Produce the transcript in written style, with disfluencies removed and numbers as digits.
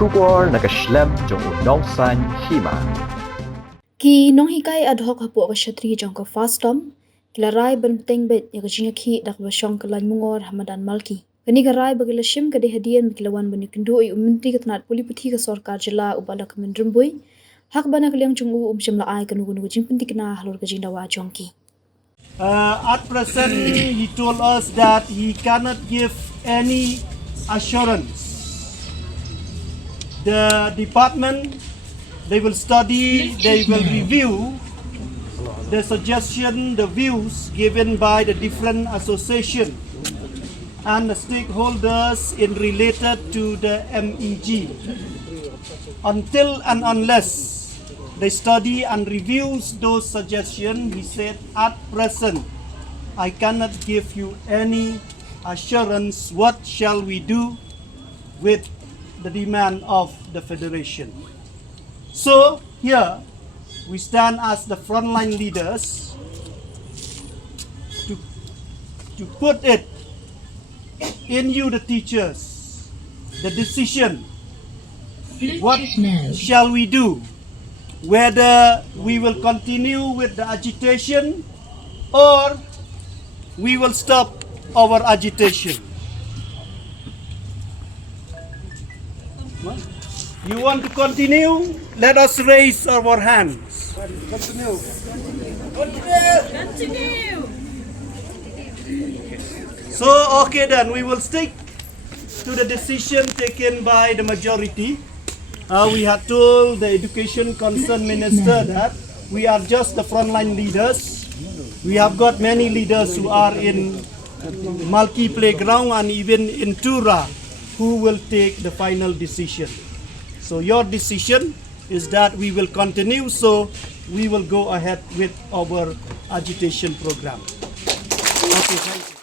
Shubor nakaslem jong unong san Hima. Ki Nonghikai Adhoc hapo ka shatri jong ka fastom, kilarai Bteng Beit ya ka Jingïakhih dak basyong ka lan mungor Hamadan Malki. Kani garai bagilashim ka de Hadien kilawan banikindo ay Myntri ka tanat puliputi ka sorkar jala ubala ka mindrumboy. Hak bana kaliang chungu jimla ay kanugu jimpinti kana Halor ka Jingdawa jongki. At present, he told us that he cannot give any assurance. The department, they will study, they will review the suggestion, the views given by the different association and the stakeholders in related to the MEG. Until and unless they study and reviews those suggestions, he said, at present, I cannot give you any assurance what shall we do with the demand of the Federation. So here, we stand as the frontline leaders to put it in you, the teachers, the decision. What shall we do? Whether we will continue with the agitation or we will stop our agitation. You want to continue? Let us raise our hands. Continue. So, okay then, we will stick to the decision taken by the majority. We had told the Education Concern Minister that we are just the frontline leaders. We have got many leaders who are in Malki Playground and even in Tura who will take the final decision. So your decision is that we will continue, so we will go ahead with our agitation program. Okay, thank you.